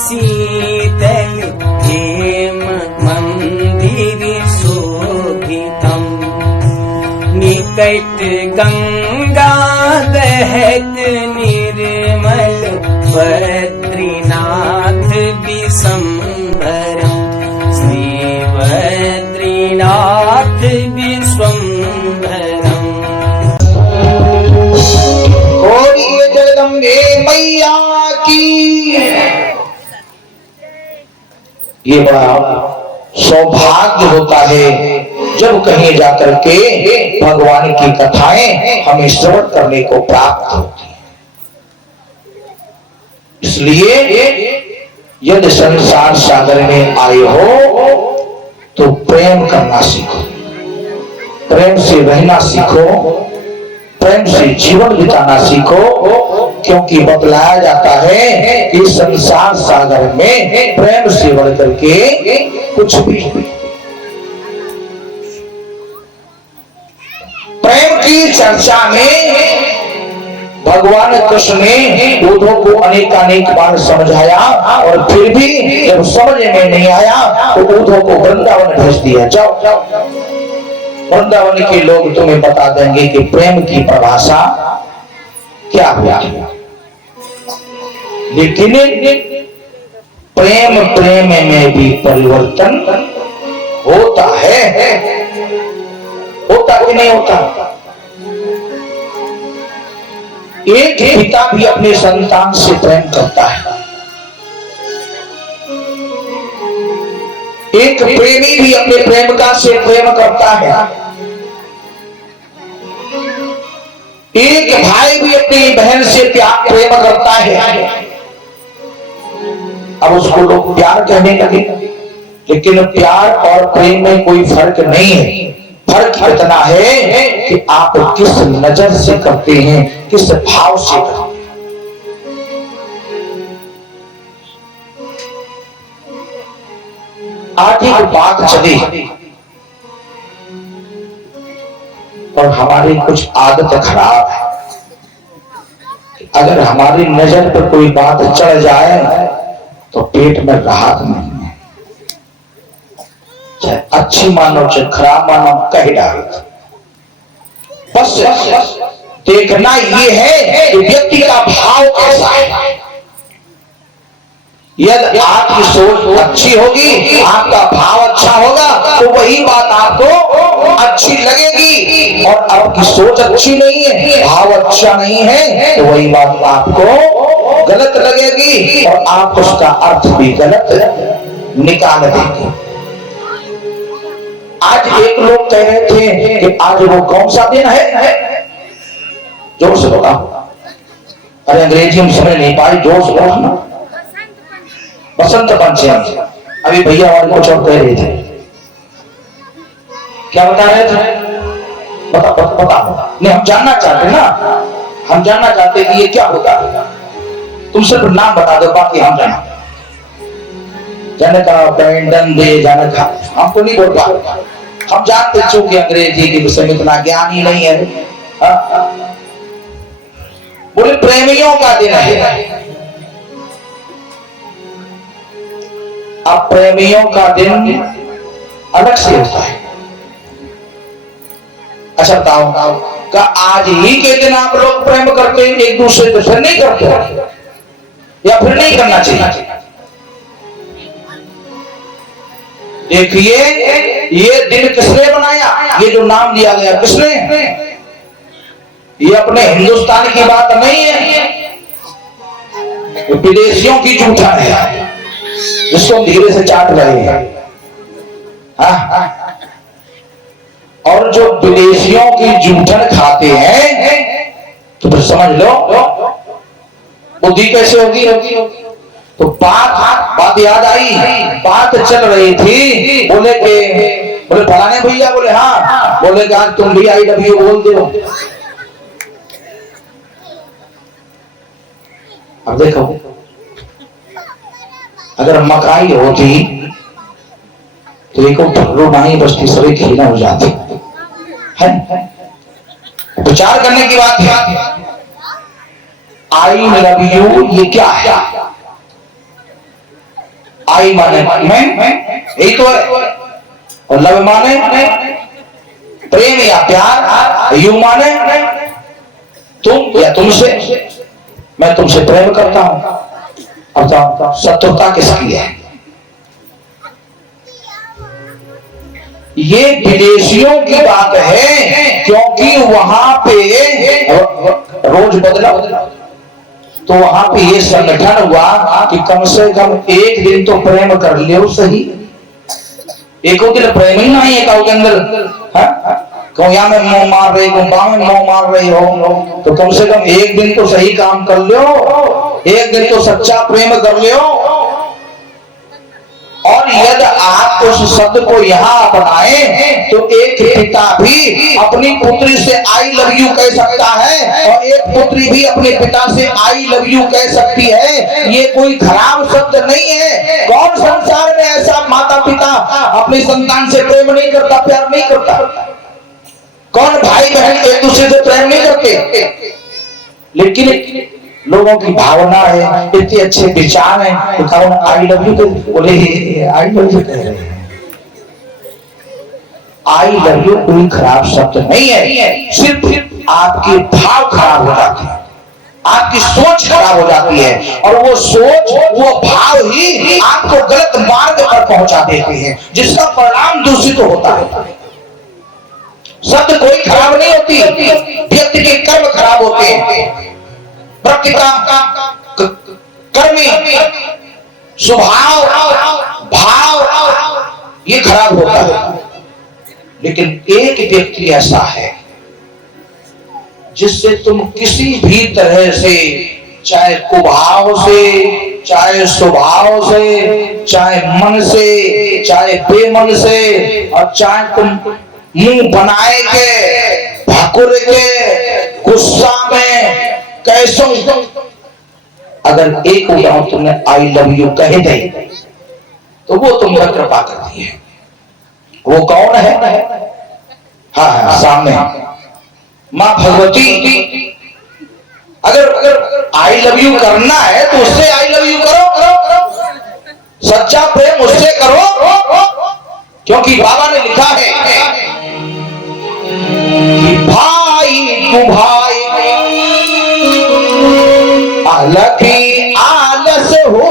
शीतल हेम मंदिर शोभितम् निकट गंगा बहत निर्मल बद्रीनाथ विश्वम्भरम् श्री बद्रीनाथ विश्वम्भरम्। बोलिए जगदम्बे मैया की। ये बड़ा सौभाग्य होता है जब कहीं जाकर के भगवान की कथाएं हमें श्रवण करने को प्राप्त होती है। इसलिए यदि संसार सागर में आए हो तो प्रेम करना सीखो, प्रेम से रहना सीखो, प्रेम से जीवन बिताना सीखो, क्योंकि बतलाया जाता है कि संसार सागर में प्रेम से बढ़ करके कुछ भी। प्रेम की चर्चा में भगवान कृष्ण ने उद्धव को अनेकानेक बार समझाया और फिर भी जब समझ में नहीं आया तो उद्धव को वृंदावन भेज दिया। जाओ वृंदावन के लोग तुम्हें बता देंगे कि प्रेम की परिभाषा क्या हुआ। लेकिन प्रेम में भी परिवर्तन होता है, होता कि नहीं होता। एक पिता भी अपने संतान से प्रेम करता है, एक प्रेमी भी अपने प्रेमिका से प्रेम करता है, एक भाई भी अपनी बहन से प्रेम करता है। अब उसको लोग प्यार कहने लगे, लेकिन प्यार और प्रेम में कोई फर्क नहीं है। फर्क इतना है कि आप किस नजर से करते हैं, किस भाव से करते हैं। आज एक बात चली और हमारी कुछ आदत खराब है। अगर हमारी नजर पर कोई बात चढ़ जाए तो पेट में राहत नहीं है, चाहे अच्छी मानो चाहे खराब मानो कह डालो। बस देखना ये है कि व्यक्ति का भाव कैसा है। यदि आपकी सोच अच्छी होगी, आपका भाव अच्छा होगा तो वही बात आपको अच्छी लगेगी, और आपकी सोच अच्छी नहीं है, भाव अच्छा नहीं है तो वही बात आपको गलत लगेगी और आप उसका अर्थ भी गलत निकाल देंगे। आज एक लोग कह रहे थे कि आज वो कौन सा दिन है, जोर से बोला। अरे अंग्रेजी में समझ नहीं पाई, जोर से बोला ना। बसंत पंचमी। अभी भैया और कुछ और कह रहे थे, क्या बता रहे थे? बता नहीं, हम जानना चाहते ना, हम जानना चाहते कि ये क्या होता है। तुम सिर्फ नाम बता दो, बाकी हम जाना। जनक ब्रेंडन दे जनक, हमको नहीं बोल पा, हम जानते चूंकि अंग्रेजी के विषय में इतना ज्ञान ही नहीं है। बोले प्रेमियों का दिन है। अब प्रेमियों का दिन अलग से होता है। अच्छा बताओ, क्या आज ही के दिन आप लोग प्रेम करते हैं एक दूसरे को, फिर नहीं करते या फिर नहीं करना चाहिए? देखिए ये दिन किसने बनाया, ये जो नाम दिया गया किसने? ये अपने हिंदुस्तान की बात नहीं है, विदेशियों की जूठन है जिसको धीरे से चाट रहे हैं। और जो विदेशियों की जूठन खाते हैं तो फिर समझ लो बुद्धि कैसे होगी। तो बात याद आई, बात चल रही थी, बोले फलाने भैया, बोले हाँ, बोले कि आज तुम भी IW बोल दो। अब देखो, अगर मकाई होती तो एक नहीं बस तीसरे खीना हो जाती है। विचार करने की बात है। I love you ये क्या है? आई माने मैं, यही तो है। और लव माने प्रेम या प्यार, यू माने तुम या तुमसे, मैं तुमसे प्रेम करता हूं। अब बताओ शत्रुता किसकी है? ये विदेशियों की बात है, क्योंकि वहां पे रोज बदला, तो वहां पे ये संगठन हुआ कि कम से कम एक दिन तो प्रेम कर लियो सही। एक दिन प्रेम ही नहीं है के अंदर, कहो यहाँ में मोह मार रही हो, गाँव में मोह मार रही हो, तो कम से कम एक दिन तो सही काम कर लियो, एक दिन तो सच्चा प्रेम कर लियो। और यदि आप उस शब्द को यहाँ अपनाएं तो एक पिता भी अपनी पुत्री से आई लव यू कह सकता है और एक पुत्री भी अपने पिता से आई लव यू कह सकती है। ये कोई खराब शब्द नहीं है। कौन संसार में ऐसा माता पिता अपनी संतान से प्रेम नहीं करता, प्यार नहीं करता? कौन भाई बहन एक दूसरे से प्रेम नहीं करते? लेकिन लोगों की भावना है, इतने अच्छे विचार हैं, तो कौन आई लव यू बोले, आई लव यू कह रहे हैं। आई लव यू कोई खराब शब्द नहीं है, सिर्फ आपके भाव खराब हो जाते हैं, आपकी सोच खराब हो जाती है, और वो सोच वो भाव ही आपको गलत मार्ग पर पहुंचा देते हैं, जिसका परिणाम दूषित होता है। शब्द कोई खराब नहीं होती, व्यक्ति के कर्म खराब होते हैं, व्यक्ति का कर्मी स्वभाव भाव ये खराब होता है। लेकिन एक व्यक्ति ऐसा है जिससे तुम किसी भी तरह से, चाहे कुभाव से, चाहे स्वभाव से, चाहे मन से, चाहे बेमन से, और चाहे तुम मुंह बनाए के, भाकुर के, गुस्सा में, कैसो, अगर एक उदाहरण तुमने आई लव यू कह दे तो वो तुम पर कृपा करती है। वो कौन है? हाँ सामने मां भगवती। अगर आई लव यू करना है तो उससे आई लव यू करो, सच्चा प्रेम उससे करो, क्योंकि बाबा ने लिखा है कि भाई तू भाई अलखी आलस हो,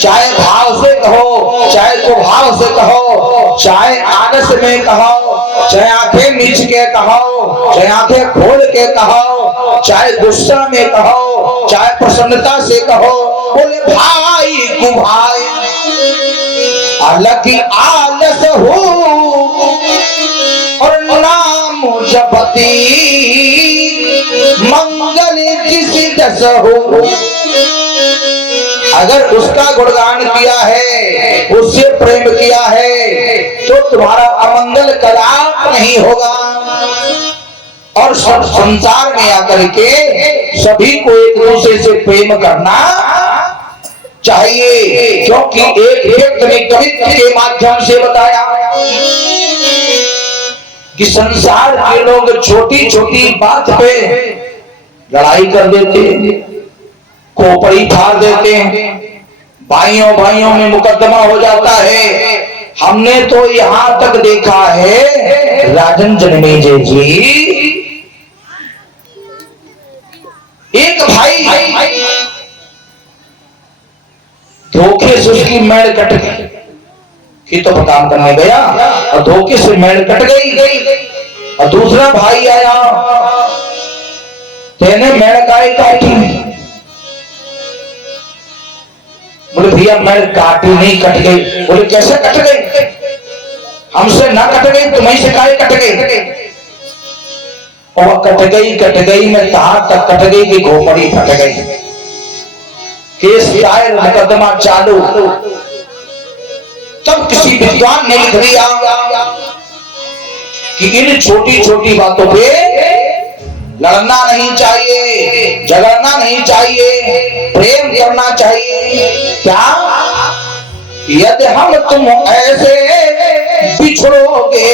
चाहे भाव से कहो, चाहे कुभाव से कहो, चाहे आलस में कहो, चाहे आंखें मीच के कहो, चाहे आंखें खोल के कहो, चाहे गुस्सा में कहो, चाहे प्रसन्नता से कहो, बोले भाई कुभाई अलखी आलस हो, और नाम जपती मंगल किसी दस हो। अगर उसका गुणगान किया है, उससे प्रेम किया है, तो तुम्हारा अमंगल कदाप नहीं होगा। और सब संसार में आकर के सभी को एक दूसरे से प्रेम करना चाहिए, क्योंकि एक व्यक्ति ने कवित्व के माध्यम से बताया कि संसार के लोग छोटी छोटी बात पे लड़ाई कर देते हैं, खोपड़ी फाड़ देते हैं, भाइयों भाइयों में मुकदमा हो जाता है। हमने तो यहां तक देखा है राजन जन्मेजय जी, एक भाई धोखे से उसकी मेड़ कट गई, खेतों पर काम करने गया और धोखे से मेड़ कट गई, और दूसरा भाई आया, तेने मेड़ गाय काटी, बोले भैया मेड़ काटी नहीं, कट गई। बोले कैसे कट गई? हमसे ना कट गई, तुम्हें से काहे कट गई? और कट गई में कहां तक कट गई कि घोपड़ी फट गई, केस दायर, मुकदमा चालू। तब किसी विद्वान ने लिख दिया कि इन छोटी छोटी बातों पे लड़ना नहीं चाहिए, झगड़ना नहीं चाहिए, प्रेम करना चाहिए। क्या? यदि हम तुम ऐसे बिछड़ोगे